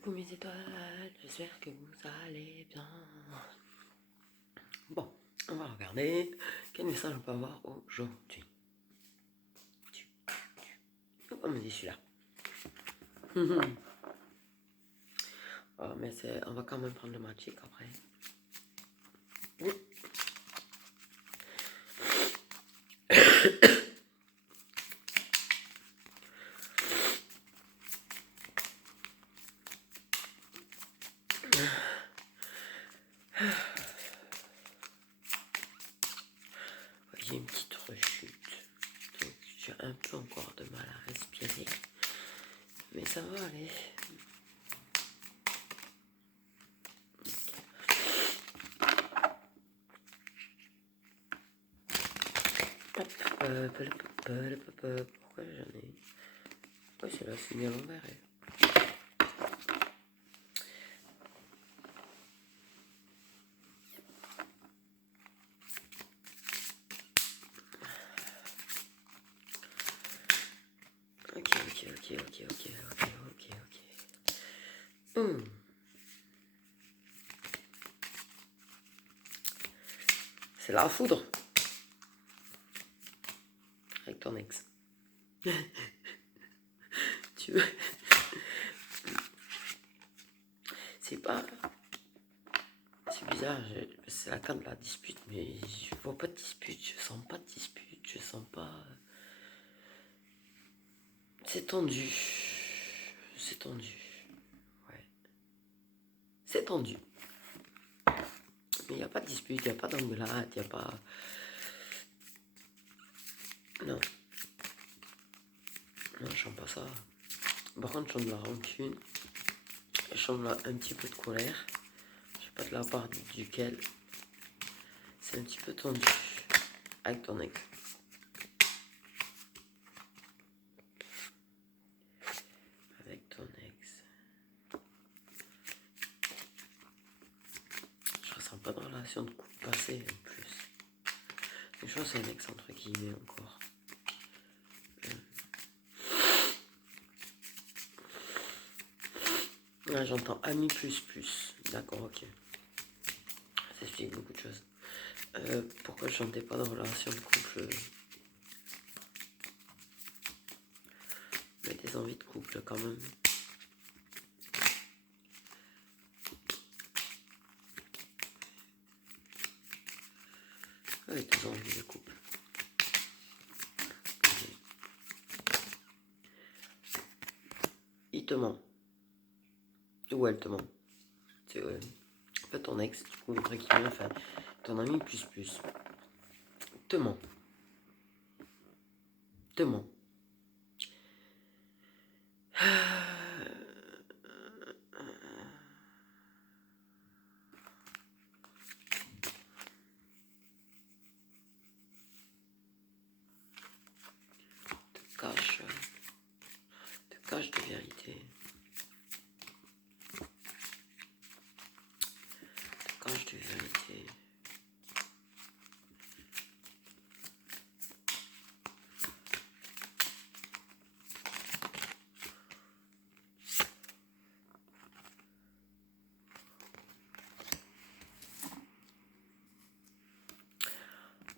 coucou mes étoiles, j'espère que vous allez bien. Bon, on va regarder quel message on peut avoir aujourd'hui. On me dit celui-là. Oh, mais on va quand même prendre le magic après. J'ai une petite rechute, donc j'ai un peu encore de mal à respirer, mais ça va aller. Pourquoi j'en ai... Pourquoi c'est là, c'est mis à l'envers. Ok. C'est la foudre. Avec ton ex. Tu veux... C'est pas... C'est bizarre, c'est la carte de la dispute, mais je vois pas de dispute, je sens pas de dispute, je sens pas... C'est tendu. C'est tendu. Ouais. C'est tendu. Mais il n'y a pas de dispute, il n'y a pas d'engueulade, il n'y a pas... Non. Non, je sens pas ça. Par contre, je sens de la rancune. Je sens un petit peu de colère. Je sais pas de la part duquel. C'est un petit peu tendu. Avec ton ex. Avec ton ex. Je ressens pas de relation de couple passé en plus. Mais je pense que c'est un ex entre guillemets encore. Là, j'entends ami plus plus. D'accord, ok. Ça explique beaucoup de choses. Pourquoi je sentais pas de relation de couple mais des envies de couple quand même. Ouais, des envies de couple. Il te ment. Ou elle te ment. C'est en fait ton ex, du coup, entre guillemets, enfin, ton ami plus plus. Te ment. Te ment. Te cache des vérités. Te cache des vérités.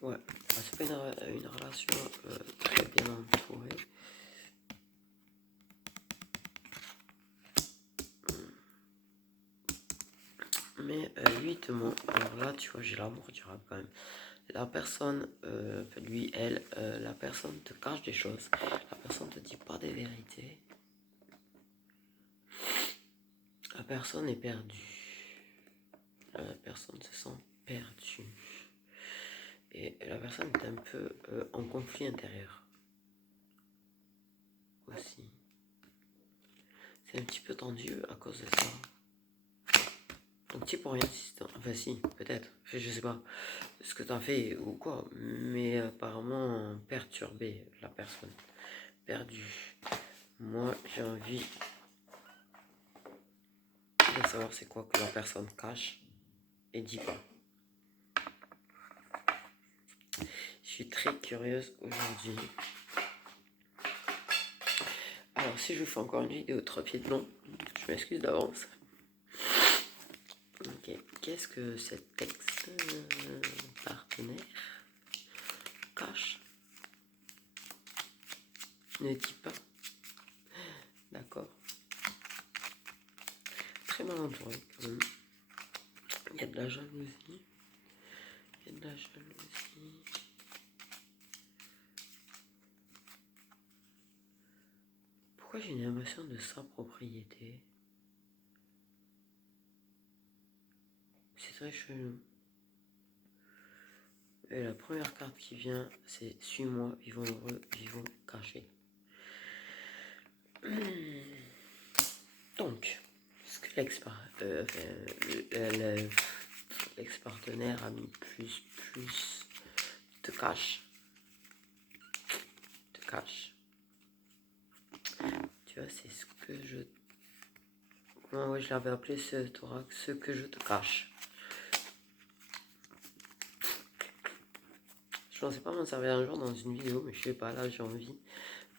Ouais, c'est pas une relation très bien entourée. Mais lui, il te ment. Alors là, tu vois, j'ai l'amour du rap quand même. La personne, lui, elle, la personne te cache des choses. La personne te dit pas des vérités. La personne est perdue. La personne se sent perdue. Et la personne est un peu en conflit intérieur. Aussi. C'est un petit peu tendu à cause de ça. Un petit pour rien, enfin si, peut-être. Je sais pas ce que t'as fait ou quoi. Mais apparemment perturbé, la personne. Perdue. Moi, j'ai envie de savoir c'est quoi que la personne cache et dit pas. Je suis très curieuse aujourd'hui. Alors, si je vous fais encore une vidéo 3 pieds de long, Je m'excuse d'avance. Ok, qu'est-ce que cet ex-partenaire cache? Ne dit pas. D'accord. Très mal entouré quand même. Il y a de la jalousie. Il y a de la jalousie. Pourquoi j'ai une émotion de sa propriété? C'est très chelou. Et la première carte qui vient, c'est suis-moi, vivons heureux, vivons cachés. Donc, est-ce que l'ex-partenaire a mis plus te cache? Te cache. Tu vois, c'est ce que je... Comment je l'avais appelé ce thorax, ce que je te cache. Je pensais pas m'en servir un jour dans une vidéo, mais je sais pas, là j'ai envie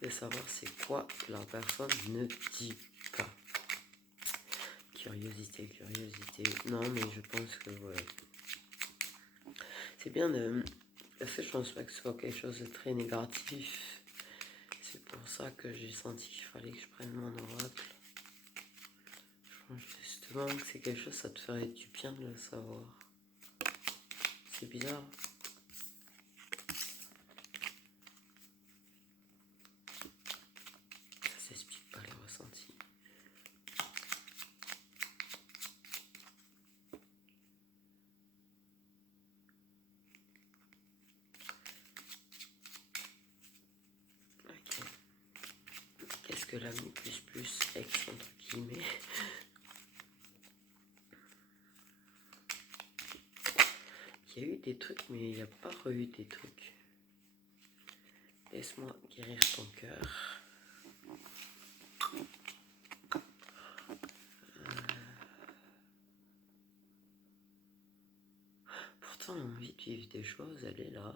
de savoir c'est quoi la personne ne dit pas. Curiosité. Non, mais je pense que voilà. C'est bien de... Parce que je pense pas que ce soit quelque chose de très négatif. C'est pour ça que j'ai senti qu'il fallait que je prenne mon oracle. Je pense justement que c'est quelque chose, ça te ferait du bien de le savoir. C'est bizarre. Ça s'explique pas les ressentis. Ok. Qu'est-ce que l'ami plus ex entre guillemets? Il y a eu des trucs, mais il n'y a pas eu des trucs. Laisse-moi guérir ton cœur. Pourtant, l'envie de vivre des choses, elle est là.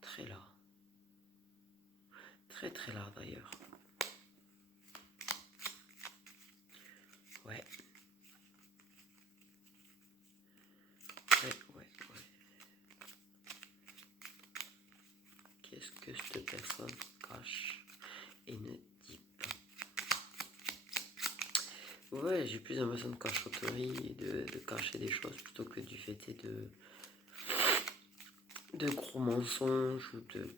Très là. Très là d'ailleurs. Ouais. Ouais. Qu'est-ce que cette personne cache et ne dit pas? Ouais, j'ai plus l'impression de cachotterie et de cacher des choses plutôt que du fait de gros mensonges ou de...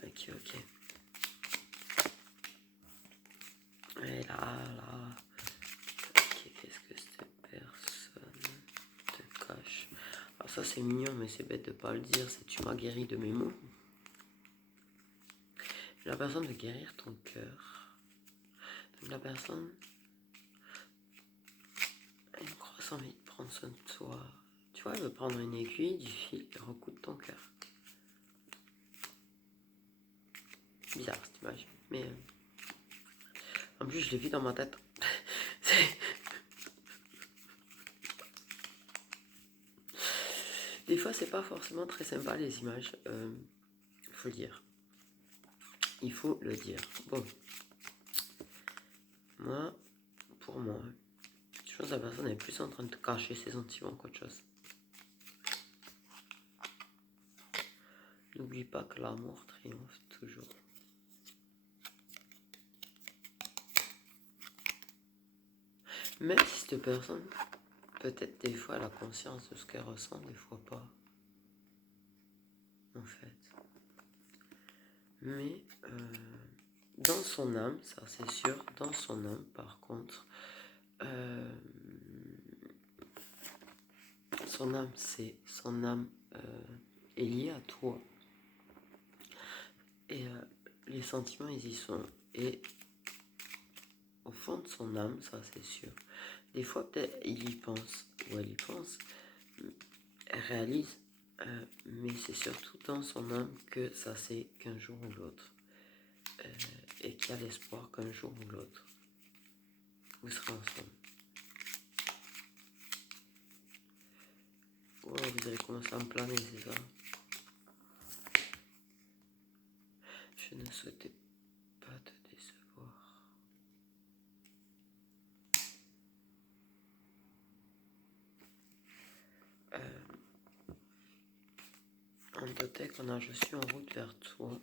Ok. Et là. Ok, qu'est-ce que cette personne te cache? Alors ça c'est mignon, mais c'est bête de pas le dire, c'est tu m'as guéri de mes mots. La personne veut guérir ton cœur. Donc la personne a une grosse envie de prendre soin de toi. Tu vois, elle veut prendre une aiguille, du fil et recoudre ton cœur. Bizarre cette image, mais en plus je l'ai vu dans ma tête. Des fois c'est pas forcément très sympa les images, faut le dire. Il faut le dire. Bon, pour moi, je pense que la personne est plus en train de te cacher ses sentiments qu'autre chose. N'oublie pas que l'amour triomphe toujours. Même si cette personne, peut-être des fois elle a conscience de ce qu'elle ressent, des fois pas. En fait. Mais dans son âme, ça c'est sûr, dans son âme par contre, son âme est liée à toi. Et les sentiments ils y sont. Et au fond de son âme, ça c'est sûr. Des fois peut-être il y pense, ou elle y pense, elle réalise, mais c'est surtout dans son âme que ça c'est qu'un jour ou l'autre. Et qu'il y a l'espoir qu'un jour ou l'autre, vous serez ensemble. Oh, vous allez commencer à me planer, c'est ça? Je ne souhaitais pas te décevoir. En bibliothèque, je suis en route vers toi.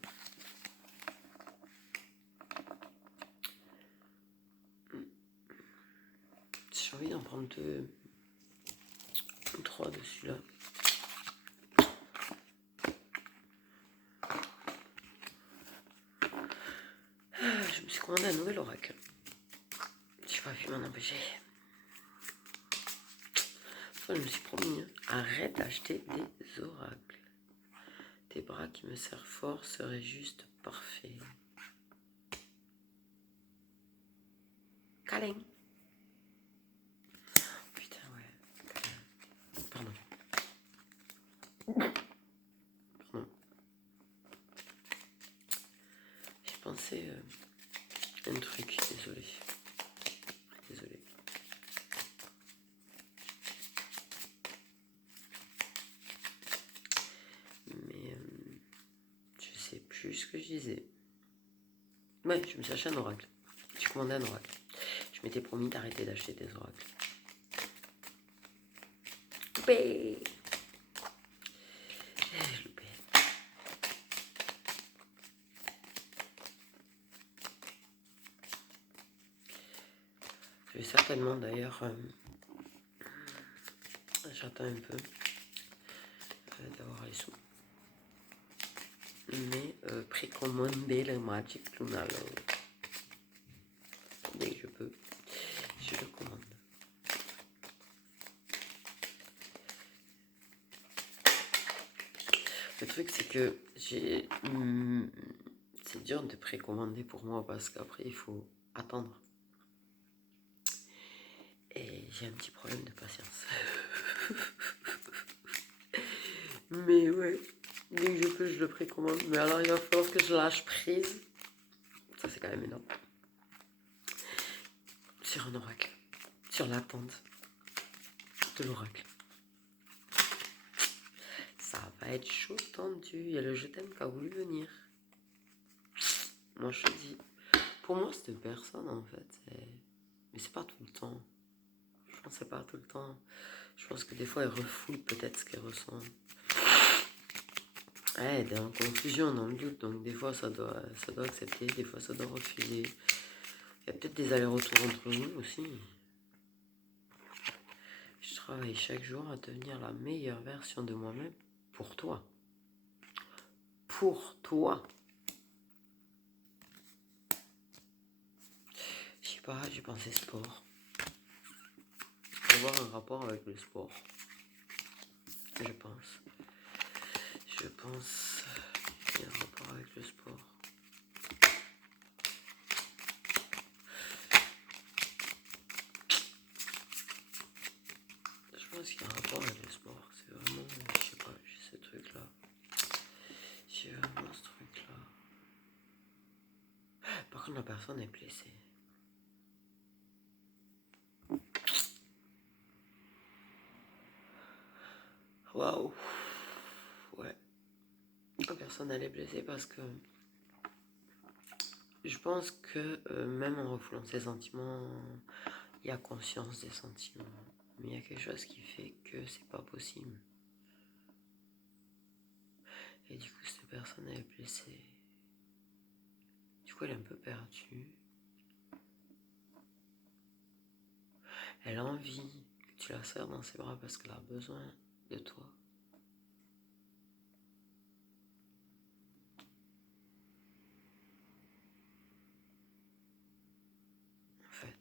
J'ai envie d'en prendre 2 ou 3 de celui-là. Je me suis commandé un nouvel oracle. Je n'ai pas pu m'en empêcher. Je me suis promis, arrête d'acheter des oracles. Tes bras qui me serrent fort seraient juste parfaits. Câlin. Putain, ouais. Pardon. J'ai pensé un truc, désolé. Mais je sais plus ce que je disais. Ouais, je me suis acheté un oracle. J'ai commandé un oracle. Je m'étais promis d'arrêter d'acheter des oracles. Loupé. Loupé. Je vais certainement d'ailleurs... j'attends un peu d'avoir les sous. Mais précommander le Magic Lunalo. Dès que je peux, je le commande. Le truc c'est que c'est dur de précommander pour moi parce qu'après il faut attendre. Et j'ai un petit problème de patience. Mais ouais, dès que je peux, je le précommande. Mais alors il va falloir que je lâche prise. Ça c'est quand même énorme. Sur un oracle. Sur l'attente de l'oracle. Ça va être chaud tendu. Il y a le je t'aime qui a voulu venir. Moi je te dis. Pour moi cette personne en fait. Mais c'est pas tout le temps. Je pense que c'est pas tout le temps. Je pense que des fois elle refoule peut-être ce qu'elle ressent. Elle est en confusion, dans le doute. Donc des fois ça doit accepter. Des fois ça doit refuser. Il y a peut-être des allers-retours entre nous aussi. Je travaille chaque jour à devenir la meilleure version de moi-même pour toi. Pour toi. Je sais pas, j'ai pensé sport. Avoir un rapport avec le sport. Je pense. Il y a un rapport avec le sport. Je pense qu'il y a un rapport avec le sport. C'est vraiment, je sais pas, j'ai ce truc-là. J'ai vraiment ce truc-là. Par contre, la personne est blessée. Waouh. Ouais. La personne, elle est blessée parce que je pense que même en refoulant ses sentiments, il y a conscience des sentiments. Mais il y a quelque chose qui fait que c'est pas possible. Et du coup, cette personne, elle est blessée. Du coup, elle est un peu perdue. Elle a envie que tu la serres dans ses bras parce qu'elle a besoin de toi. En fait,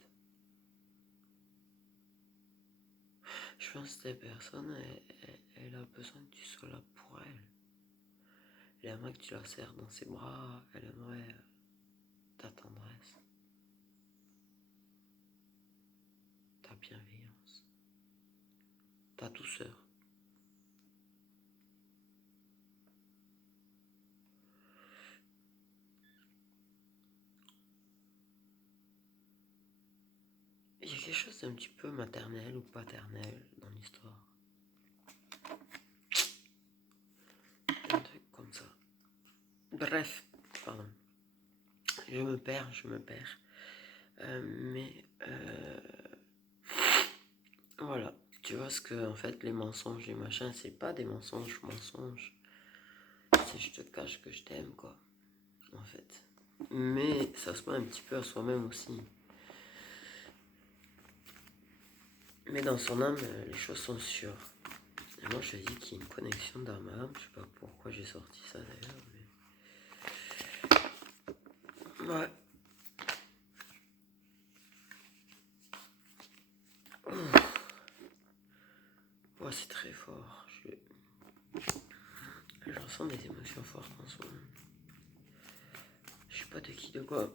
je pense que cette personne, elle a besoin que tu sois là pour elle. Elle aimerait que tu la serres dans ses bras. Elle aimerait ta tendresse, ta bienveillance, ta douceur. Il y a quelque chose d'un petit peu maternel ou paternel dans l'histoire. Un truc comme ça. Bref, Pardon. Je me perds. Mais voilà. Tu vois ce que, en fait, les mensonges, les machins, c'est pas des mensonges. C'est je te cache que je t'aime, quoi. En fait. Mais ça se met un petit peu à soi-même aussi. Mais dans son âme, les choses sont sûres. Et moi, je te dis qu'il y a une connexion dans ma âme. Je sais pas pourquoi j'ai sorti ça d'ailleurs. Mais... ouais. Ouais, c'est très fort. Je ressens des émotions fortes en ce moment. Je sais pas de qui, de quoi.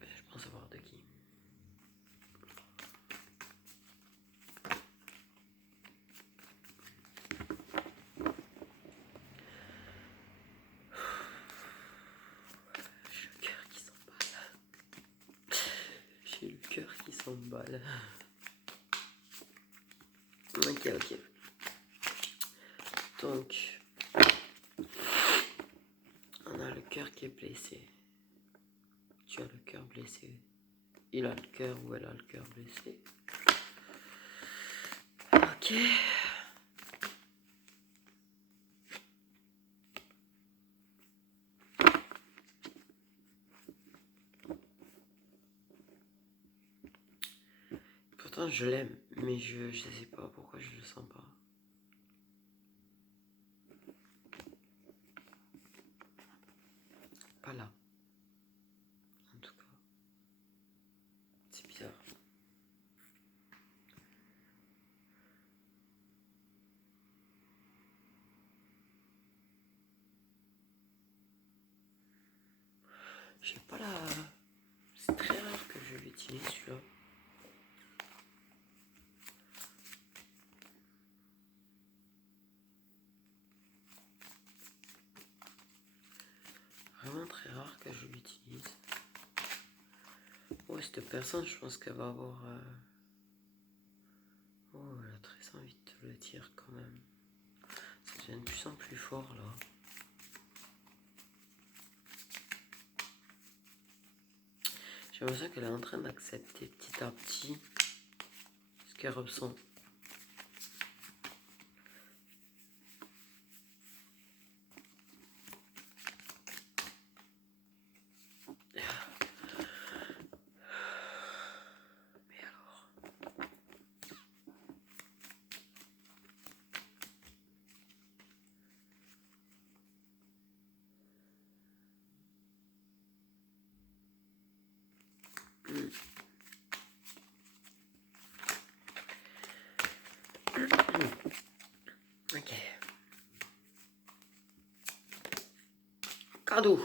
Mais je pense savoir de qui. J'ai le cœur qui s'emballe. Ok. Donc, on a le cœur qui est blessé. Tu as le cœur blessé. Il a le cœur ou elle a le cœur blessé. Ok. Pourtant, je l'aime, mais je sais pas pourquoi je le sens pas. Pas là. En tout cas. C'est bizarre. J'ai pas la... C'est très rare que je l'utilise celui-là. Vraiment très rare que je l'utilise. Ouais, cette personne, je pense qu'elle va avoir... Oh, elle a très envie de te le dire quand même. Ça devient de plus en plus fort là. J'ai l'impression qu'elle est en train d'accepter petit à petit ce qu'elle ressent. Mais alors... Ok. Cadeau.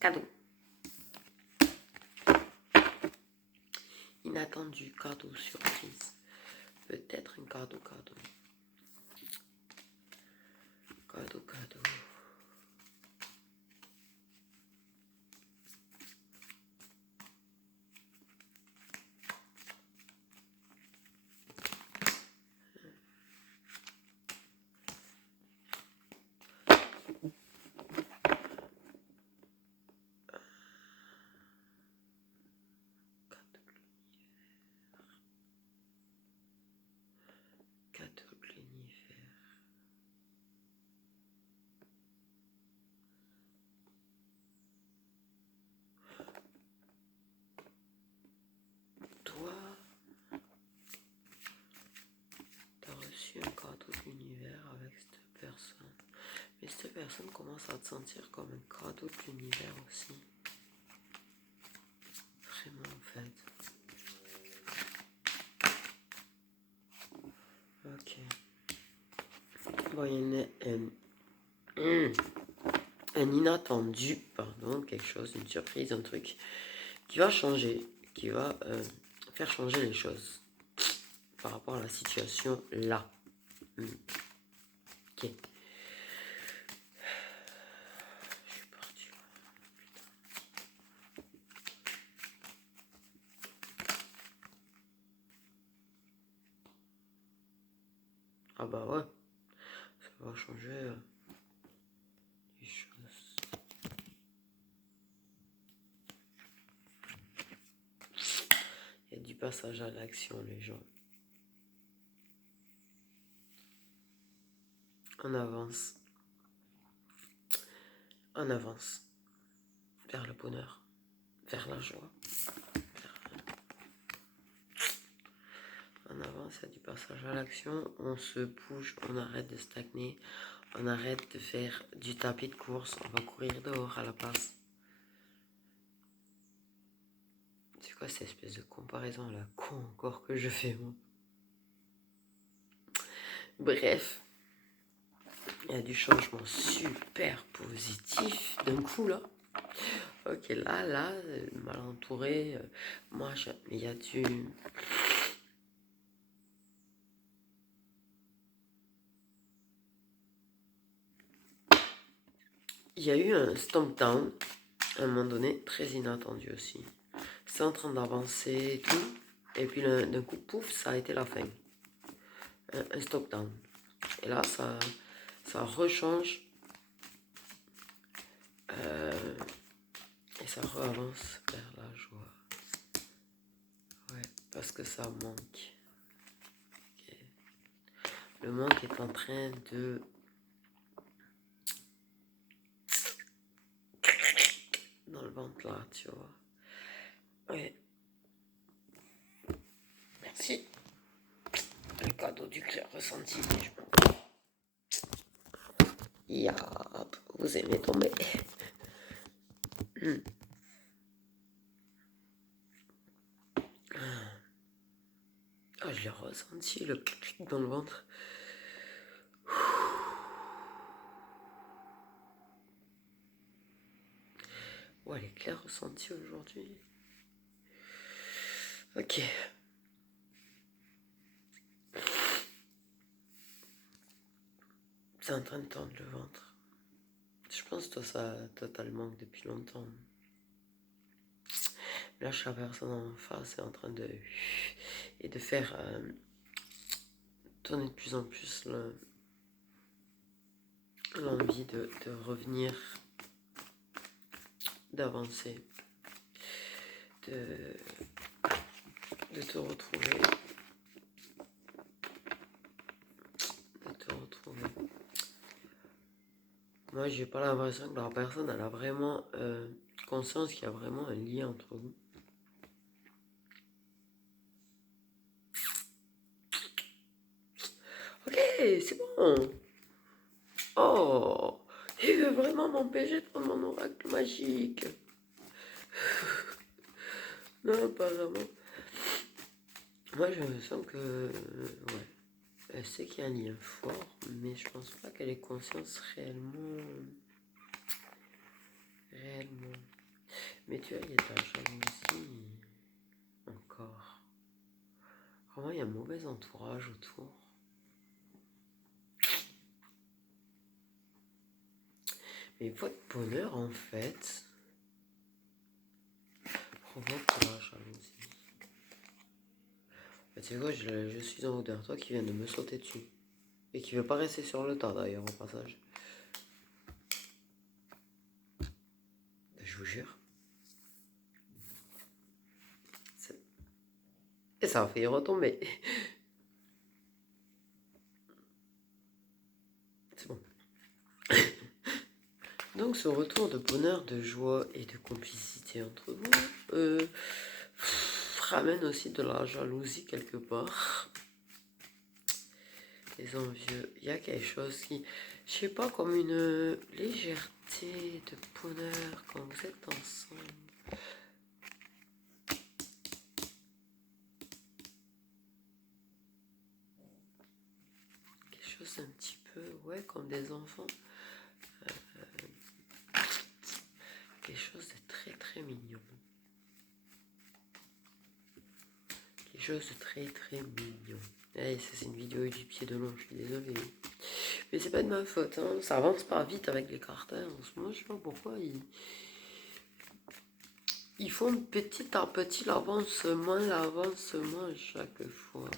Cadeau. Inattendu, cadeau, surprise. Peut-être un cadeau. Cadeau. Cadeau de l'univers. Toi, t'as reçu un cadeau de l'univers avec cette personne. Mais cette personne commence à te sentir comme un cadeau de l'univers aussi. Vraiment, en fait. Ok. Bon, il y a un inattendu, pardon, quelque chose, une surprise, un truc qui va changer, qui va faire changer les choses par rapport à la situation là. Ok. Je suis parti. Ah bah ouais, ça va changer les choses. Il y a du passage à l'action, les gens. On avance. On avance. Vers le bonheur. Vers la joie. On avance, il y a du passage à l'action. On se bouge, on arrête de stagner. On arrête de faire du tapis de course. On va courir dehors à la place. C'est quoi cette espèce de comparaison à la con encore que je fais, moi? Bref. Il y a du changement super positif d'un coup là. Ok, là, mal entouré. Moi, il y a du... Il y a eu un stomp down à un moment donné, très inattendu aussi. C'est en train d'avancer et tout. Et puis d'un coup, pouf, ça a été la fin. Un stop down. Et là, ça rechange. Et ça re-avance vers la joie. Ouais, parce que ça manque. Okay. Le manque est en train de... dans le ventre là, tu vois. Ouais. Merci. Le cadeau du clair ressenti. Yap, vous aimez tomber. Ah, je l'ai ressenti, le clic dans le ventre. Ouais, elle est claire ressentie aujourd'hui. Ok. C'est en train de tendre le ventre. Je pense que toi, ça le manque depuis longtemps. Là, je suis la personne en face est en train de... et de faire tourner de plus en plus l'envie de revenir, d'avancer, de te retrouver. De te retrouver. Moi, j'ai pas l'impression que la personne elle a vraiment conscience qu'il y a vraiment un lien entre vous. Ok, c'est bon. Oh, il veut vraiment m'empêcher de prendre mon oracle magique. Non, pas vraiment. Moi, je sens que... ouais. Elle sait qu'il y a un lien fort, mais je pense pas qu'elle ait conscience réellement. Réellement. Mais tu vois, il y a de la jalousie. Encore. Vraiment, il y a un mauvais entourage autour. Mais votre bonheur, en fait, provoque de la jalousie. Tu sais quoi, je suis en haut d'un toi qui vient de me sauter dessus. Et qui veut pas rester sur le tas d'ailleurs, au passage. Je vous jure. Et ça a failli retomber. C'est bon. Donc ce retour de bonheur, de joie et de complicité entre vous ramène aussi de la jalousie quelque part. Les envieux, il y a quelque chose qui, je sais pas, comme une légèreté de bonheur quand vous êtes ensemble. Quelque chose d'un petit peu, ouais, comme des enfants. Quelque chose de très très mignon. Quelque chose de très très mignon. Hey, ça c'est une vidéo du pied de long, je suis désolée. Mais c'est pas de ma faute, hein. Ça avance pas vite avec les carters en ce moment, je sais pas pourquoi ils font petit à petit l'avancement à chaque fois.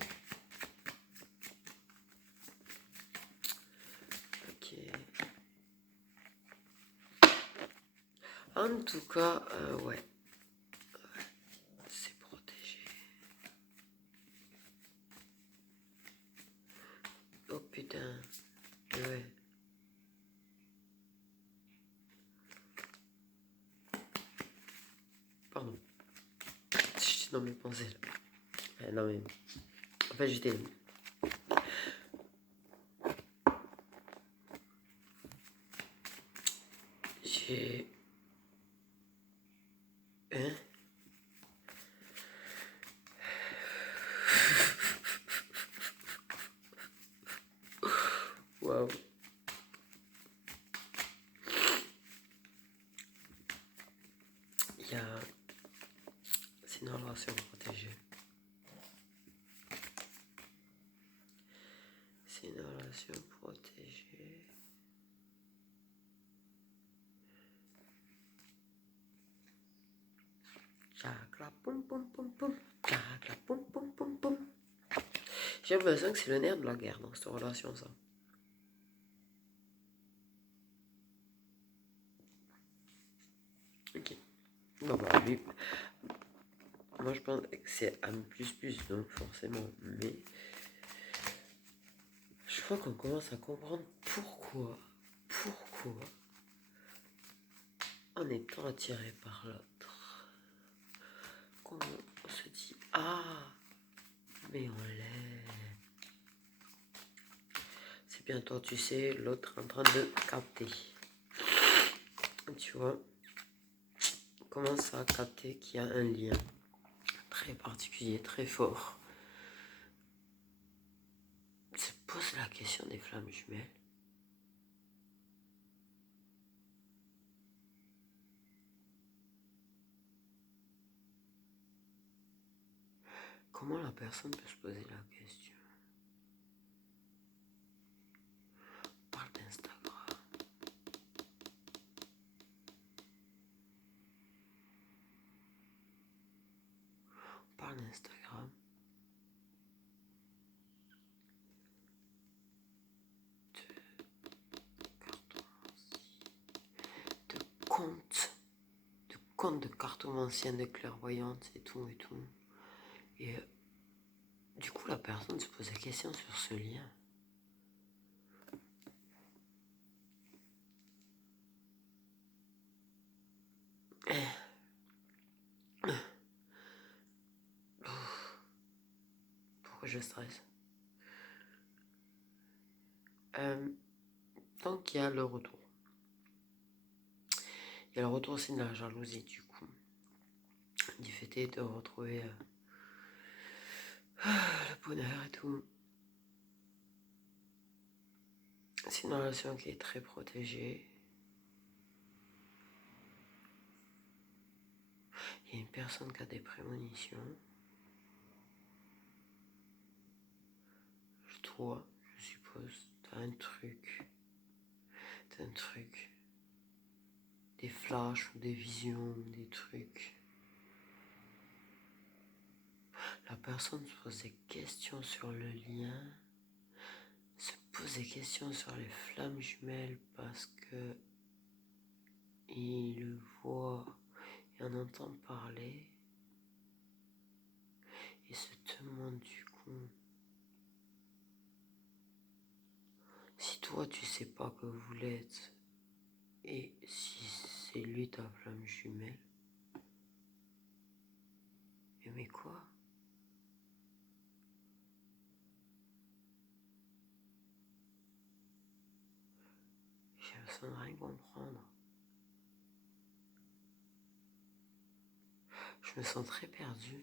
En tout cas, ouais. C'est protégé. Oh putain. Ouais. Pardon. J'étais dans mes pensées là. Non mais. En fait, j'étais. J'ai. Hein? Waouh. Il y a. C'est une relation protégée. C'est une relation protégée. Chakra poum poum poum poum. Chakra poum poum poum poum. J'ai l'impression que c'est le nerf de la guerre dans cette relation, ça. Ok. Bon, bah, lui. Moi, je pense que c'est M++, donc forcément. Mais. Je crois qu'on commence à comprendre pourquoi en étant attiré par l'autre, qu'on se dit ah, mais on l'est. C'est bientôt, tu sais, l'autre en train de capter. Tu vois, on commence à capter qu'il y a un lien très particulier, très fort. Se pose la question des flammes jumelles. Comment la personne peut se poser la question? On parle d'Instagram. On parle d'Instagram. Compte de cartomancienne, de clairvoyante et tout et tout. Et du coup, la personne se pose la question sur ce lien. Pourquoi je stresse? Tant qu'il y a le retour. Il y a le retour aussi de la jalousie, du coup. Du fait de retrouver le bonheur et tout. C'est une relation qui est très protégée. Il y a une personne qui a des prémonitions. Toi, je suppose, t'as un truc. Des flashs ou des visions, des trucs. La personne se pose des questions sur le lien, se pose des questions sur les flammes jumelles parce que il le voit et en entend parler et se demande du coup si toi tu sais pas que vous l'êtes et si c'est lui ta flamme jumelle. Mais quoi? J'ai l'impression de rien comprendre. Je me sens très perdu.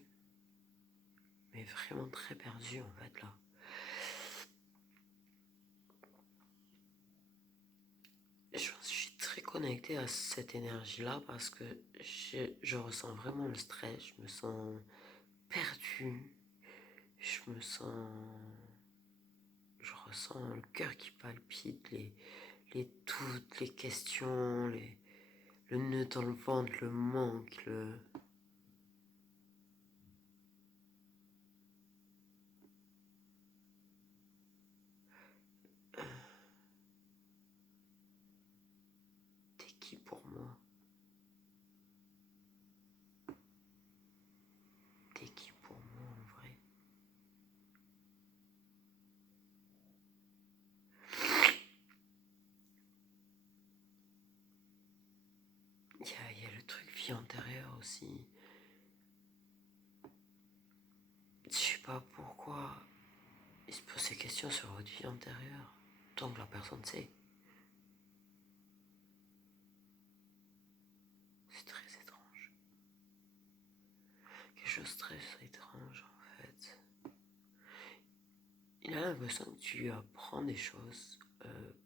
Mais vraiment très perdu en fait là. Je suis très connecté à cette énergie-là parce que je ressens vraiment le stress, je me sens perdu, je ressens le cœur qui palpite, les doutes, les questions, le nœud dans le ventre, le manque, T'es qui pour moi? vie antérieure aussi. Je sais pas pourquoi il se pose ces questions sur votre vie antérieure, tant que la personne sait. C'est très étrange. Quelque chose de très étrange en fait. Il a l'impression que tu lui apprends des choses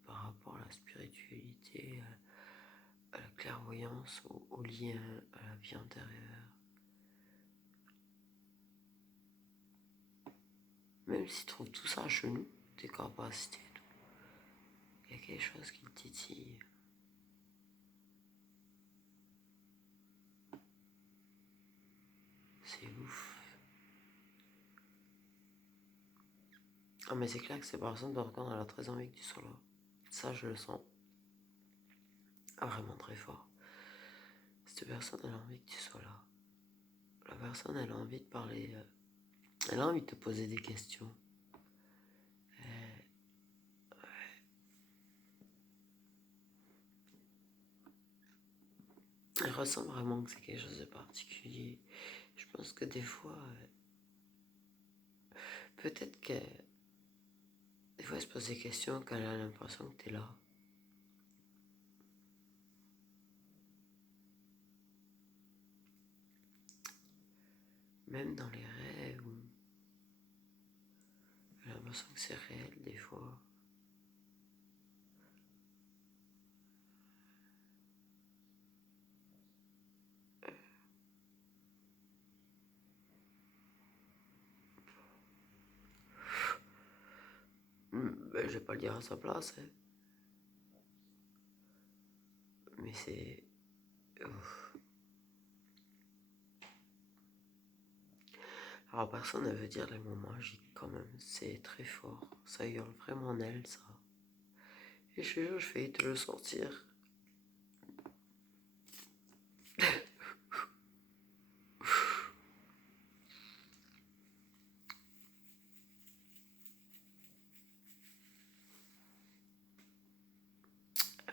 par rapport à la spiritualité, à la clairvoyance, au lien à la vie antérieure. Même s'il trouve tout ça chez nous, tes capacités, tout, il y a quelque chose qui le titille. C'est ouf. Ah mais c'est clair que cette personne, par contre, elle a très envie que tu sois là. Ça, je le sens. Ah, vraiment très fort. Cette personne, elle a envie que tu sois là. La personne, elle a envie de parler. Elle a envie de te poser des questions. Elle ressent vraiment que c'est quelque chose de particulier. Je pense que des fois, peut-être que des fois, elle se pose des questions quand elle a l'impression que t'es là. Même dans les rêves, elle a l'impression que c'est réel des fois. Ben, je vais pas le dire à sa place, hein. Mais c'est... Ouf. Alors personne ne veut dire les mots magiques quand même, c'est très fort. Ça hurle vraiment en elle, ça. Et je te jure, je vais te le sortir.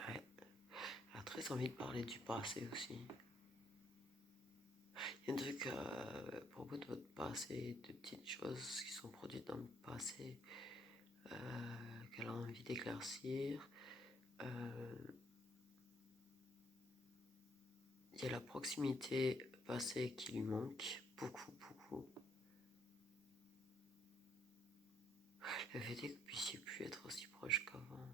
Ouais. Elle a très envie de parler du passé aussi. Il y a un truc à propos de votre passé, de petites choses qui sont produites dans le passé, qu'elle a envie d'éclaircir. Il y a la proximité passée qui lui manque, beaucoup, beaucoup. Le fait est que vous puissiez plus être aussi proche qu'avant.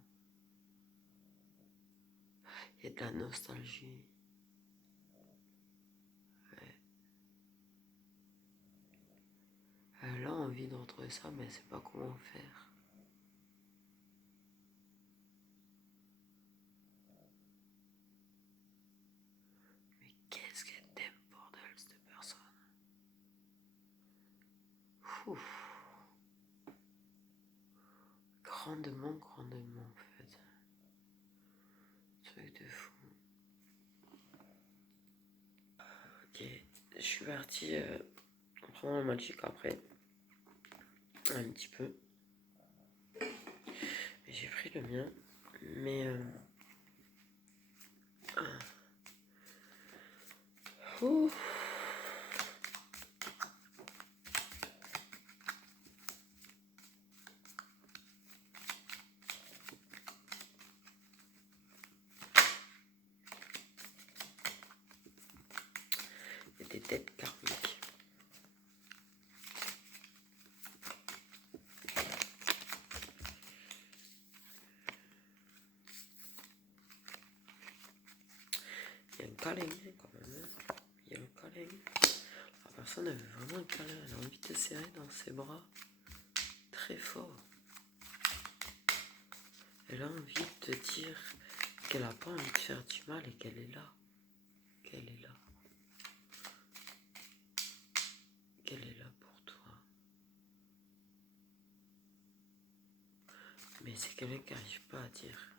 Il y a de la nostalgie. Ouais. Elle a envie de retrouver ça, mais elle sait pas comment faire. Mais qu'est-ce qu'elle t'aime, bordel, cette personne. Ouf. Grandement, grandement, en fait. Truc de fou. Ok, je suis parti prendre le Magic après. Un petit peu. J'ai pris le mien. Mais... Ouf. Il y a des têtes karmiques. Il y a un câlin quand même. Il y a un câlin. La personne avait vraiment un câlin. Elle a envie de te serrer dans ses bras. Très fort. Elle a envie de te dire qu'elle n'a pas envie de faire du mal et qu'elle est là. Qu'elle est là. Qu'elle est là pour toi. Mais c'est quelqu'un qui n'arrive pas à dire.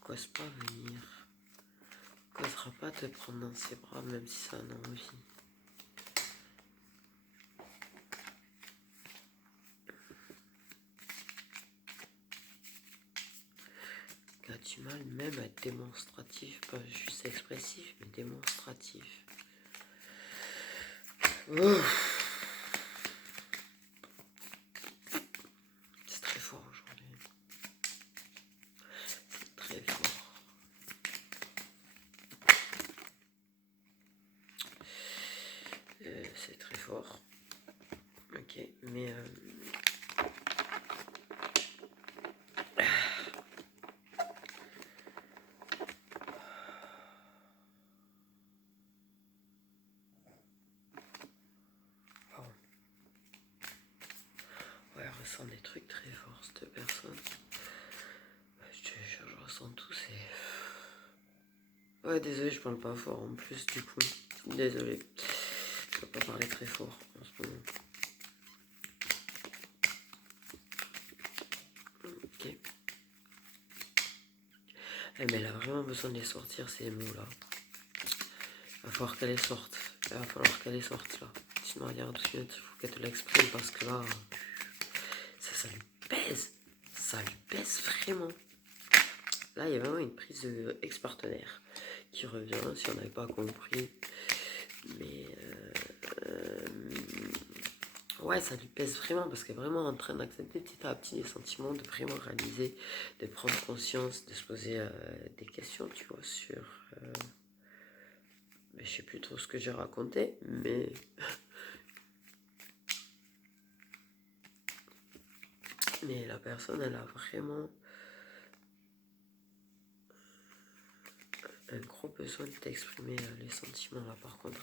Qu'ose pas venir. Qu'osera pas te prendre dans ses bras même si ça en a envie. Qu'as-tu du mal même à être démonstratif, pas juste expressif, mais démonstratif. C'est très fort aujourd'hui. C'est très fort. C'est très fort. Ok, mais... Ouais, elle ressent des trucs très forts, cette personne. Je ressens tout, c'est... Ouais, désolé, je parle pas fort en plus, du coup. Désolé. Je peux pas parler très fort en ce moment. Ok. Mais elle a vraiment besoin de les sortir, ces mots-là. Il va falloir qu'elle les sorte. Il va falloir qu'elle les sorte, là. Sinon, elle ira tout de suite. Il faut qu'elle te l'exprime parce que là, ça lui pèse. Ça lui pèse vraiment. Là, il y a vraiment une prise de ex-partenaire qui revient, si on n'avait pas compris. Mais ouais, ça lui pèse vraiment parce qu'elle est vraiment en train d'accepter petit à petit les sentiments, de vraiment réaliser, de prendre conscience, de se poser des questions, tu vois, sur... mais je sais plus trop ce que j'ai raconté, mais... mais la personne, elle a vraiment un gros besoin de t'exprimer les sentiments, là, par contre.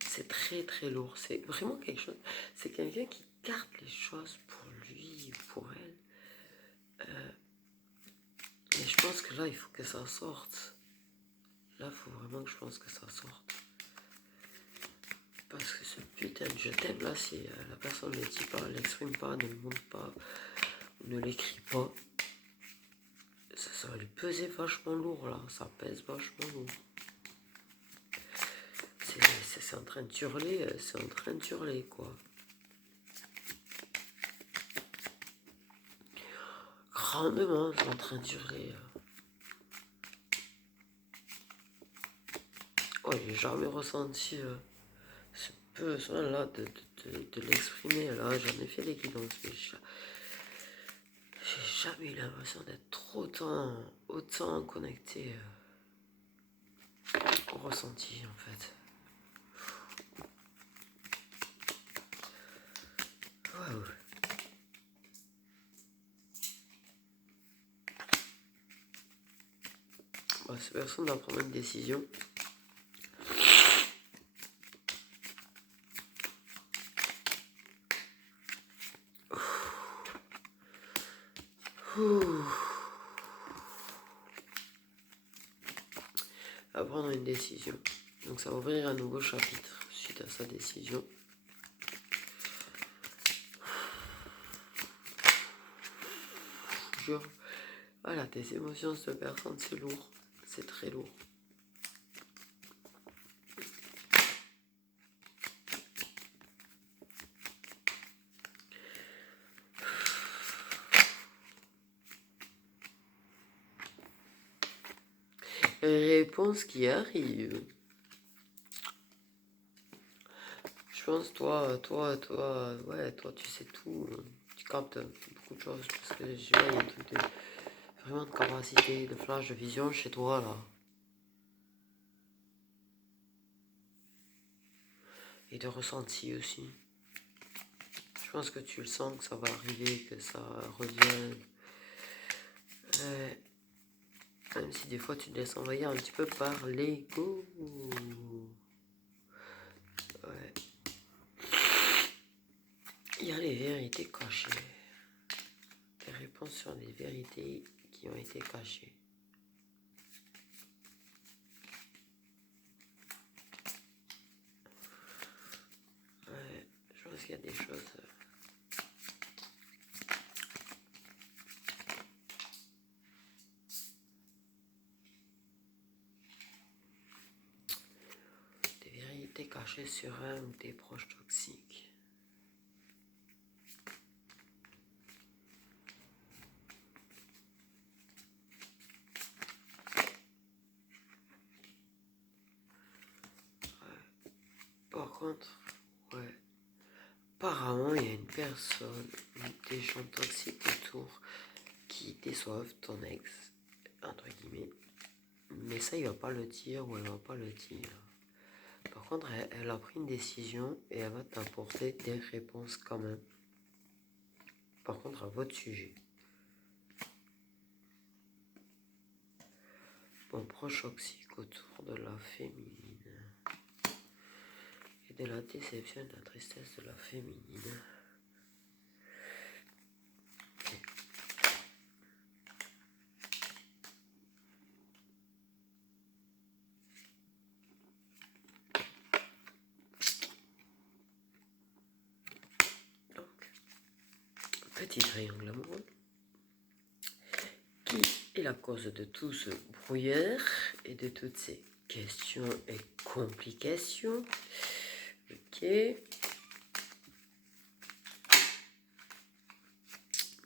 C'est très très lourd, c'est vraiment quelque chose... C'est quelqu'un qui garde les choses pour lui, pour elle. Et je pense que là, il faut que ça sorte. Là, il faut vraiment que je pense que ça sorte. Parce que ce putain de je t'aime, là, si la personne ne le dit pas, ne l'exprime pas, ne le montre pas, ne l'écrit pas, ça va lui peser vachement lourd, là. Ça pèse vachement lourd. C'est en train de hurler, c'est en train de hurler, quoi. Grandement, c'est en train de hurler. Oh, j'ai jamais ressenti ce besoin-là de l'exprimer. Là, j'en ai fait des guidances, mais j'ai jamais eu l'impression d'être autant connecté au ressenti, en fait. Waouh. Bah, cette personne doit prendre une décision. À prendre une décision. Donc ça va ouvrir un nouveau chapitre suite à sa décision. Je jure. Voilà, tes émotions de cette personne, c'est lourd. C'est très lourd. Réponse qui arrive. Je pense toi, ouais, toi tu sais tout. Tu captes beaucoup de choses parce que j'ai il y a un truc de vraiment de capacité, de flash, de vision chez toi là. Et de ressenti aussi. Je pense que tu le sens que ça va arriver, que ça revienne. Même si des fois tu te laisses envahir un petit peu par l'ego. Ouais. Il y a les vérités cachées. Des réponses sur des vérités qui ont été cachées. Ouais, je pense qu'il y a des choses. Des vérités cachées sur un ou des proches toxiques. contre, ouais. Apparemment, il y a une personne, des gens toxiques autour qui déçoivent ton ex, entre guillemets. Mais ça, il va pas le dire ou elle va pas le dire. Par contre, elle a pris une décision et elle va t'apporter des réponses quand même. Par contre, à votre sujet. Bon, proche toxique autour de la féminine. Et de la déception et de la tristesse de la féminine. Petit triangle amoureux. Qui est la cause de tout ce brouillard et de toutes ces questions et complications? Ok.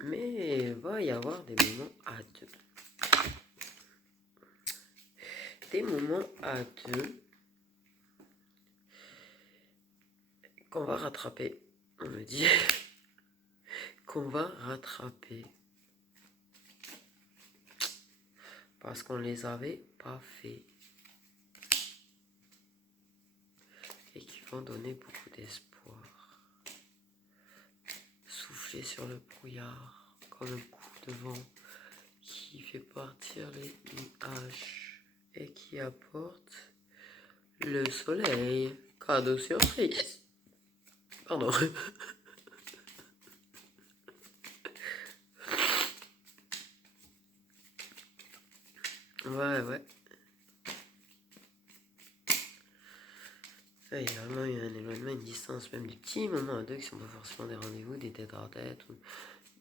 Mais il va y avoir des moments à deux. Des moments à deux qu'on va rattraper. On me dit qu'on va rattraper. Parce qu'on les avait pas fait. Et qui vont donner beaucoup d'espoir. Souffler sur le brouillard comme un coup de vent qui fait partir les nuages et qui apporte le soleil. Cadeau surprise. Pardon. Ouais. Il y a vraiment eu un éloignement, une distance, même des petits moments à deux qui sont pas forcément des rendez-vous, des têtes à tête, ou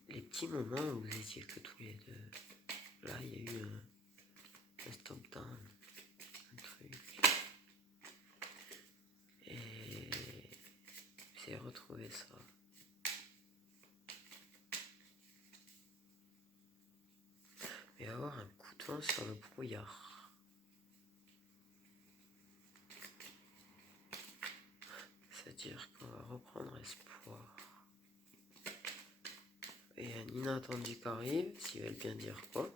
les petits moments où vous étiez que tous les deux. Là, il y a eu un stop down, un truc. Et j'ai retrouvé ça. Mais avoir un coup de vent sur le brouillard. C'est-à-dire qu'on va reprendre espoir. Et un inattendu qui arrive, s'ils veulent bien dire quoi.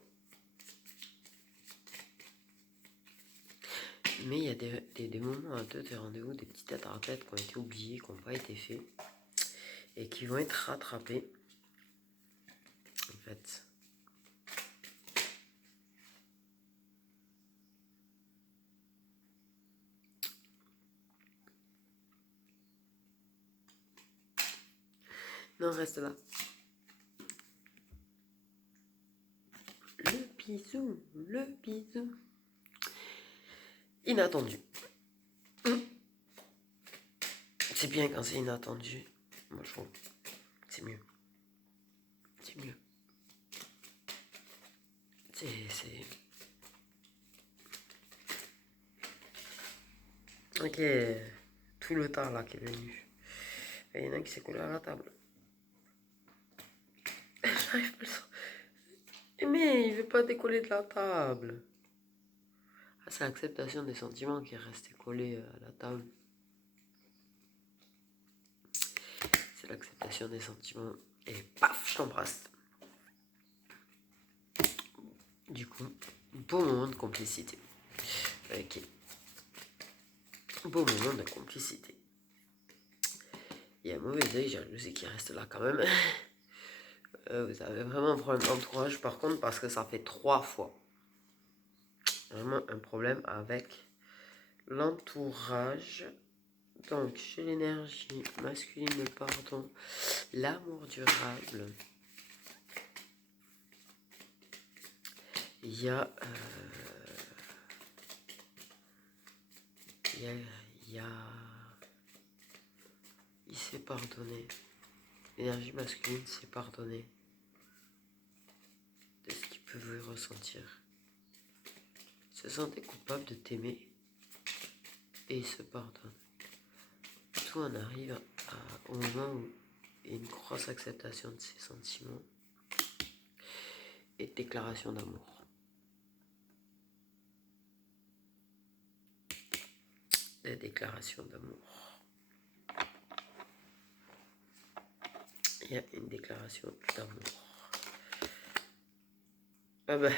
Mais il y a des moments à deux, des rendez-vous, des petites têtes à tête qui ont été oubliés, qui n'ont pas été faits. Et qui vont être rattrapés. En fait. Non, reste là. Le bisou. Inattendu. C'est bien quand c'est inattendu. Moi, je trouve. C'est mieux. C'est mieux. C'est... Ok. Tout le temps là qui est venu. Et il y en a un qui s'est collé à la table. J'arrive pas à le sortir. Mais il veut pas décoller de la table. Ah, c'est l'acceptation des sentiments qui est resté collé à la table. C'est l'acceptation des sentiments. Et paf, je t'embrasse. Du coup, beau moment de complicité. Ok. Beau moment de complicité. Il y a un mauvais œil, jalousie qui reste là quand même. Vous avez vraiment un problème d'entourage par contre parce que ça fait 3 fois. Vraiment un problème avec l'entourage. Donc chez l'énergie masculine, le pardon, l'amour durable. Il y a... Il s'est pardonné. L'énergie masculine s'est pardonnée de ce qu'il pouvait ressentir. Il se sentait coupable de t'aimer et il se pardonne. Tout en arrive au moment où il y a une grosse acceptation de ses sentiments et de déclaration d'amour. Des déclarations d'amour. Il y a une déclaration d'amour. Ah bah,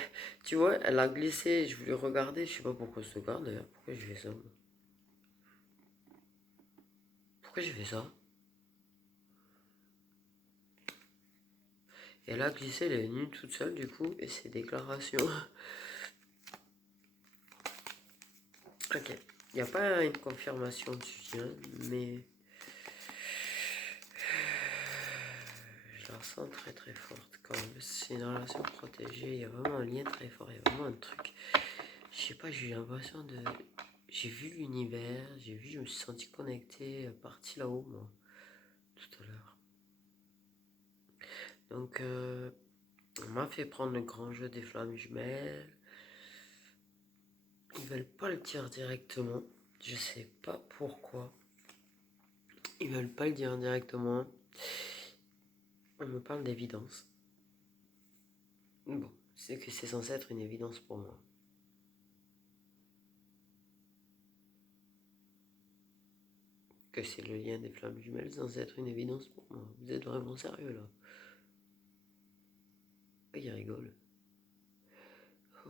tu vois, elle a glissé, je voulais regarder, je sais pas pourquoi ce garde d'ailleurs, pourquoi j'ai fait ça moi. Pourquoi j'ai fait ça? Et elle a glissé, elle est venue toute seule du coup, et ses déclarations. Ok, il n'y a pas une confirmation dessus, hein, mais je la sens très très forte quand même. C'est une relation protégée, il y a vraiment un lien très fort, il y a vraiment un truc. Je sais pas, j'ai eu l'impression de... J'ai vu l'univers, je me suis senti connecté, parti là-haut, moi, tout à l'heure. Donc, on m'a fait prendre le grand jeu des flammes jumelles. Ils veulent pas le dire directement. Je sais pas pourquoi. Ils veulent pas le dire directement. On me parle d'évidence. Bon, c'est que c'est censé être une évidence pour moi. Que c'est le lien des flammes jumelles censé être une évidence pour moi. Vous êtes vraiment sérieux là? Oh, il rigole. Oh.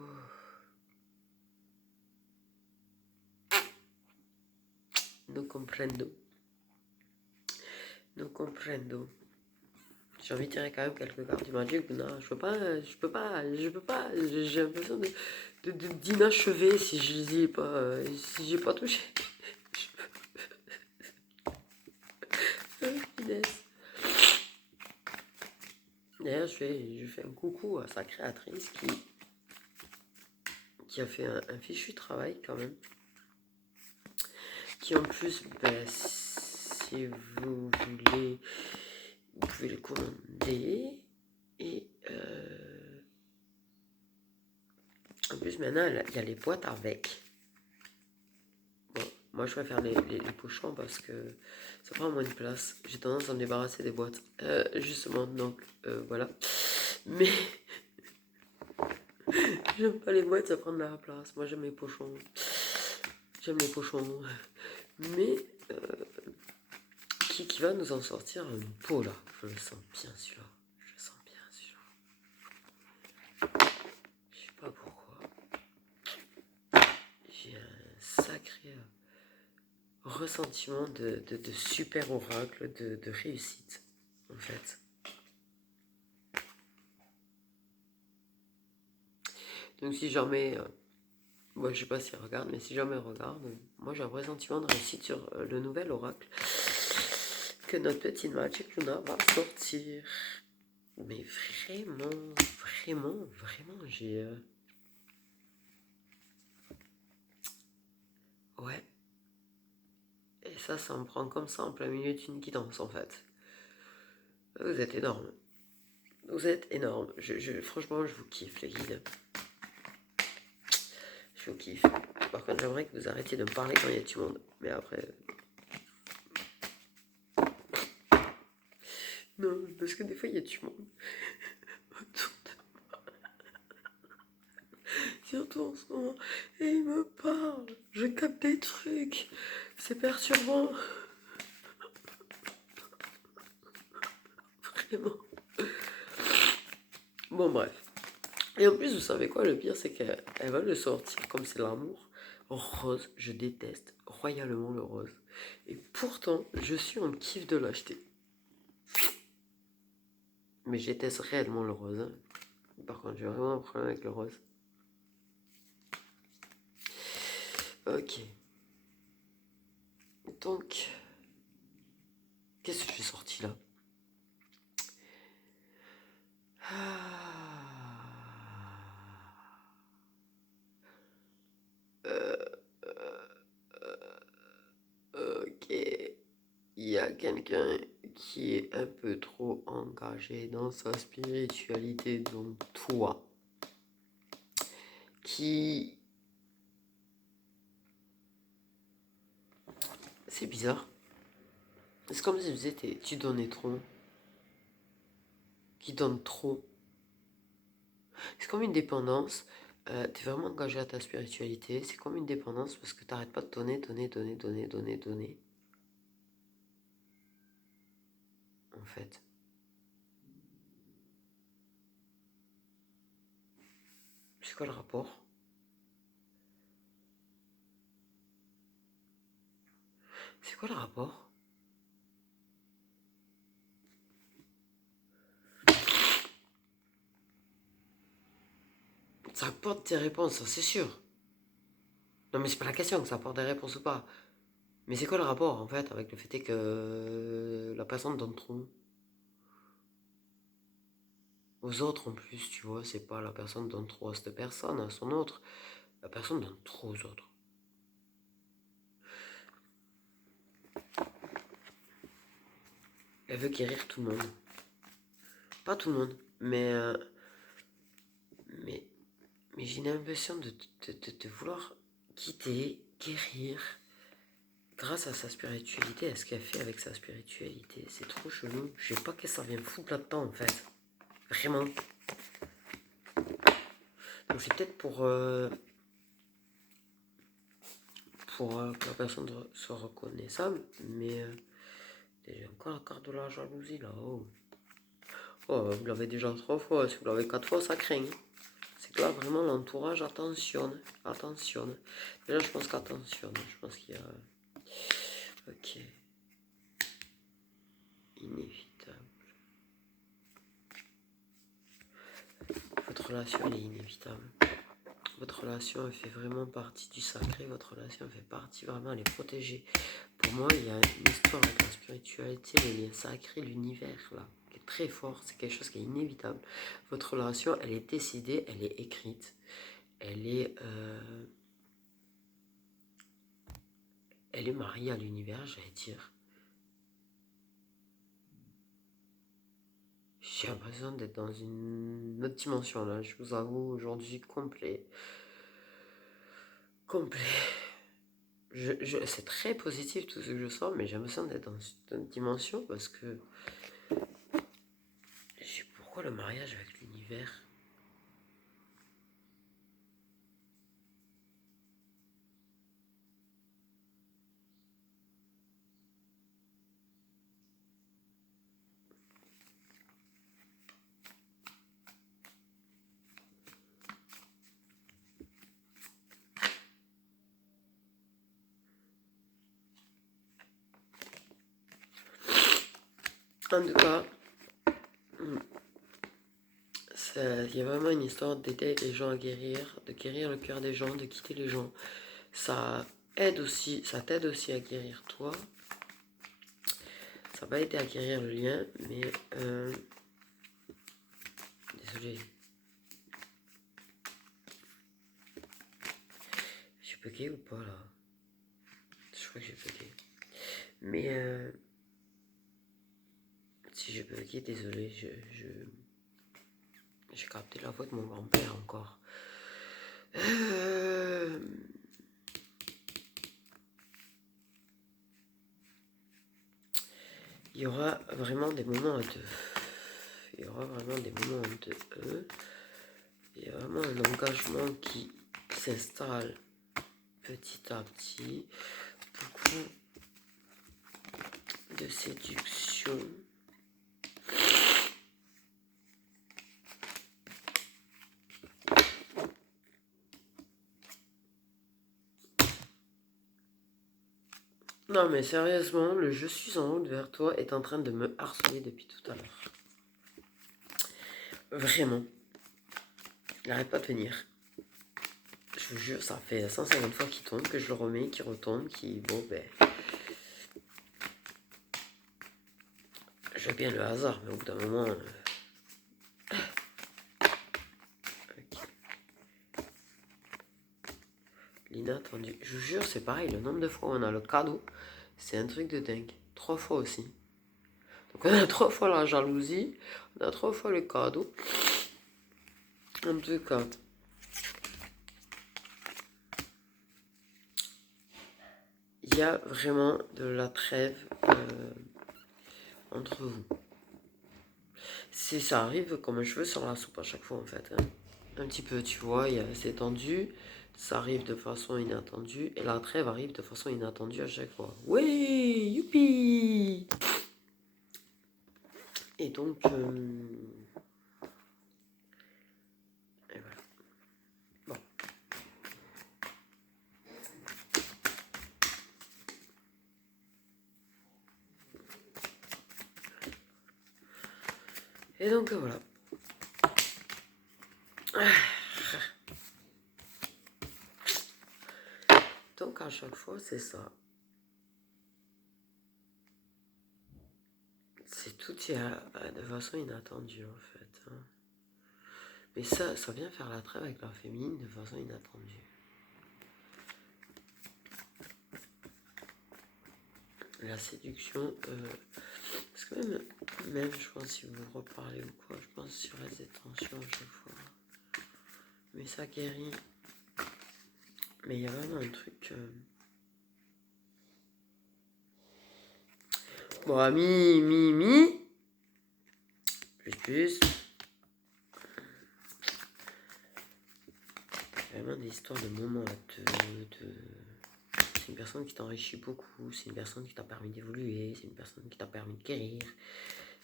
No comprendo. No comprendo. J'ai envie de tirer quand même quelques cartes du Magic. Non, je peux pas. J'ai l'impression d'inachevé si je les ai pas, si j'ai pas touché. D'ailleurs, je fais un coucou à sa créatrice qui a fait un fichu travail quand même. Qui en plus, ben, si vous voulez, vous pouvez le commander. Et en plus, maintenant, il y a les boîtes avec. Bon, moi, je préfère les pochons parce que ça prend moins de place. J'ai tendance à me débarrasser des boîtes. Justement, donc, voilà. Mais j'aime pas les boîtes, ça prend de la place. Moi, j'aime les pochons. J'aime les pochons. Mais qui va nous en sortir un pot là? Je le sens bien celui-là. Je le sens bien celui-là. Je sais pas pourquoi. J'ai un sacré ressentiment de super oracle, de réussite en fait. Donc si jamais, moi je sais pas si elle regarde, mais si jamais elle regarde, moi j'ai un ressentiment de réussite sur le nouvel oracle que notre petite Magic Luna va sortir. Mais vraiment, j'ai... Ouais. Et ça me prend comme ça en plein milieu d'une guidance en fait. Vous êtes énorme. Vous êtes énorme. Franchement, je vous kiffe les guides. Je vous kiffe. Par contre, j'aimerais que vous arrêtiez de me parler quand il y a du monde. Mais après... Non, parce que des fois, il y a du monde autour de moi. Surtout en ce moment. Et ils me parlent. Je capte des trucs. C'est perturbant. Vraiment. Bon, bref. Et en plus, vous savez quoi, le pire, c'est qu'elle va le sortir, comme c'est l'amour, rose. Je déteste royalement le rose. Et pourtant, je suis en kiff de l'acheter. Mais je déteste réellement le rose. Hein. Par contre, j'ai vraiment un problème avec le rose. Ok. Donc, qu'est-ce que j'ai sorti là? Ok. Il y a quelqu'un qui est un peu trop engagé dans sa spiritualité, donc toi, qui... C'est bizarre. C'est comme si tu donnais trop. Qui donne trop. C'est comme une dépendance. Tu es vraiment engagé à ta spiritualité. C'est comme une dépendance parce que tu n'arrêtes pas de donner. En fait. C'est quoi le rapport? C'est quoi le rapport? Ça apporte des réponses, c'est sûr. Non mais c'est pas la question que ça apporte des réponses ou pas. Mais c'est quoi le rapport en fait avec le fait que la personne donne trop aux autres en plus, tu vois, c'est pas la personne donne trop à cette personne, à son autre. La personne donne trop aux autres. Elle veut guérir tout le monde. Pas tout le monde, mais, mais j'ai l'impression de vouloir quitter, guérir, grâce à sa spiritualité, à ce qu'elle fait avec sa spiritualité. C'est trop chelou. Je sais pas qu'est-ce que ça vient foutre là-dedans en fait. Vraiment. Donc c'est peut-être pour que la personne soit reconnaissable, mais j'ai encore la carte de la jalousie là. Oh. Oh, vous l'avez déjà 3 fois, si vous l'avez 4 fois, ça craint. C'est que là, vraiment, l'entourage attentionne. Attentionne. Déjà, je pense qu'attentionne. Je pense qu'il y a... Ok. Inévitable. Votre relation, elle est inévitable. Votre relation, elle fait vraiment partie du sacré. Votre relation fait partie vraiment, elle est protégée. Pour moi, il y a une histoire avec la spiritualité, les liens sacrés, l'univers, là, qui est très fort. C'est quelque chose qui est inévitable. Votre relation, elle est décidée, elle est écrite. Elle est mariée à l'univers, j'allais dire. J'ai l'impression d'être dans une autre dimension là, je vous avoue, aujourd'hui complet. Complet. C'est très positif tout ce que je sens, mais j'ai l'impression d'être dans une autre dimension parce que... Pourquoi le mariage avec l'univers? En tout cas, il y a vraiment une histoire d'aider les gens à guérir, de guérir le cœur des gens, de quitter les gens. Ça t'aide aussi à guérir toi. Ça va aider à guérir le lien, mais... désolé. J'ai bugué ou pas là? Je crois que j'ai bugué. Mais... si j'ai bugué, désolé, j'ai capté la voix de mon grand-père encore. Il y aura vraiment des moments honteux. Il y aura vraiment des moments honteux. Il y a vraiment un engagement qui s'installe petit à petit. Beaucoup de séduction. Non mais sérieusement, le je suis en route vers toi est en train de me harceler depuis tout à l'heure. Vraiment. Il n'arrête pas de venir. Je vous jure, ça fait 150 fois qu'il tombe, que je le remets, qu'il retombe, bon ben... Je veux bien le hasard, mais au bout d'un moment... Okay. L'inattendu. Je vous jure, c'est pareil, le nombre de fois où on a le cadeau, c'est un truc de dingue. 3 fois aussi. Donc on a 3 fois la jalousie, on a 3 fois le cadeau. En tout cas... il y a vraiment de la trêve entre vous. Ça arrive comme un cheveu sur la soupe à chaque fois en fait. Hein. Un petit peu, tu vois, c'est tendu, ça arrive de façon inattendue, et la trêve arrive de façon inattendue à chaque fois. Oui, youpi! Et donc, et voilà. Et donc voilà. Donc à chaque fois c'est ça. C'est tout de façon inattendue en fait. Hein. Mais ça vient faire la trêve avec la féminine de façon inattendue. La séduction, parce que même je pense si vous reparlez ou quoi, je pense sur les tensions à chaque fois. Mais ça guérit. Mais il y a vraiment un truc. Bon, plus. Vraiment des histoires de moments C'est une personne qui t'enrichit beaucoup, c'est une personne qui t'a permis d'évoluer, c'est une personne qui t'a permis de guérir.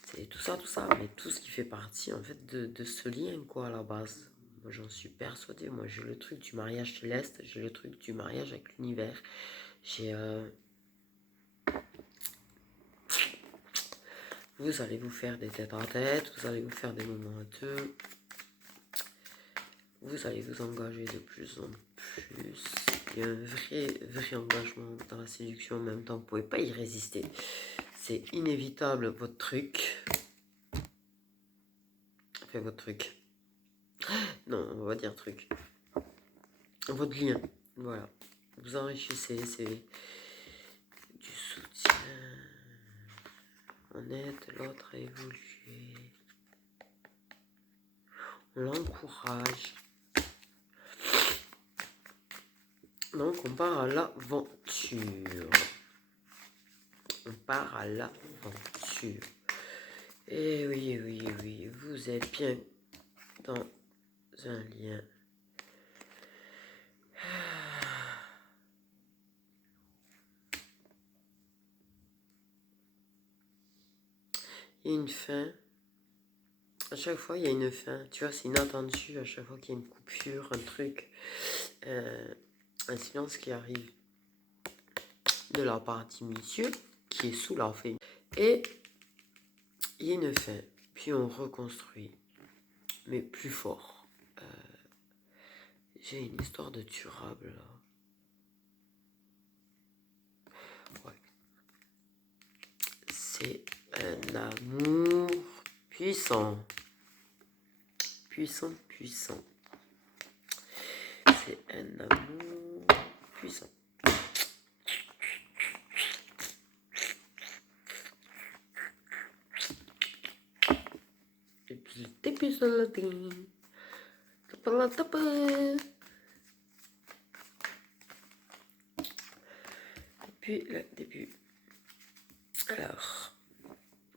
C'est tout ça, mais tout ce qui fait partie en fait de ce lien quoi à la base. Moi j'en suis persuadée, moi j'ai le truc du mariage céleste, j'ai le truc du mariage avec l'univers. J'ai... Vous allez vous faire des têtes en tête, vous allez vous faire des moments à deux. Vous allez vous engager de plus en plus. Il y a un vrai engagement dans la séduction en même temps. Vous ne pouvez pas y résister. C'est inévitable, votre truc. Enfin, votre truc. Non, on va dire truc. Votre lien. Voilà. Vous enrichissez, c'est du soutien. On aide l'autre à évoluer. On l'encourage. Donc, on part à l'aventure. On part à l'aventure. Et oui, vous êtes bien dans un lien. Il y a une fin. À chaque fois, il y a une fin. Tu vois, c'est inattendu. À chaque fois qu'il y a une coupure, un truc, un silence qui arrive de la partie monsieur qui est sous la fin. Et il y a une fin. Puis on reconstruit, mais plus fort. J'ai une histoire de durable là. Ouais. C'est un amour puissant. Puissant. C'est un amour puissant. Depuis le début de la vie. Depuis le début. Alors,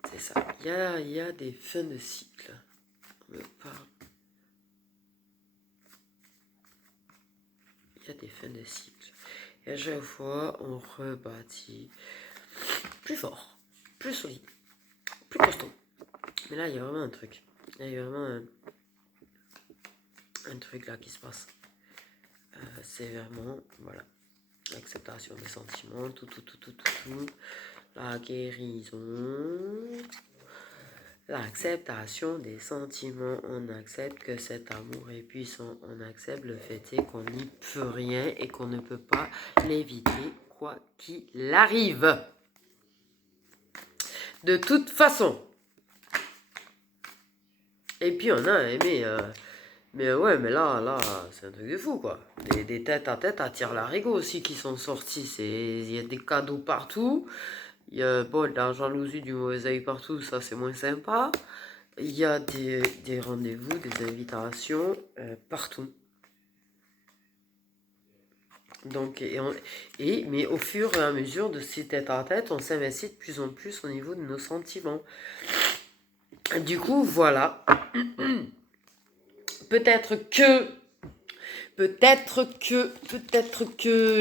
c'est ça. Il y a des fins de cycle. On me parle. Il y a des fins de cycle. Et à chaque fois, on rebâtit plus fort, plus solide, plus costaud. Mais là, il y a vraiment un truc. Il y a vraiment un truc là qui se passe. C'est vraiment, voilà, l'acceptation des sentiments, tout. La guérison. L'acceptation des sentiments, on accepte que cet amour est puissant, on accepte le fait qu'on n'y peut rien et qu'on ne peut pas l'éviter quoi qu'il arrive. De toute façon. Et puis on a aimé, mais ouais, mais là, c'est un truc de fou quoi. Des têtes à tête attirent l'arigot aussi qui sont sortis, il y a des cadeaux partout. Il y a de la jalousie, du mauvais œil partout, ça c'est moins sympa. Il y a des rendez-vous, des invitations partout. Donc, mais au fur et à mesure de ces tête-à-tête, on s'investit de plus en plus au niveau de nos sentiments. Du coup, voilà. Peut-être que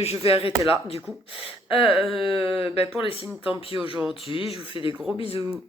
je vais arrêter là, du coup. Pour les signes, tant pis aujourd'hui. Je vous fais des gros bisous.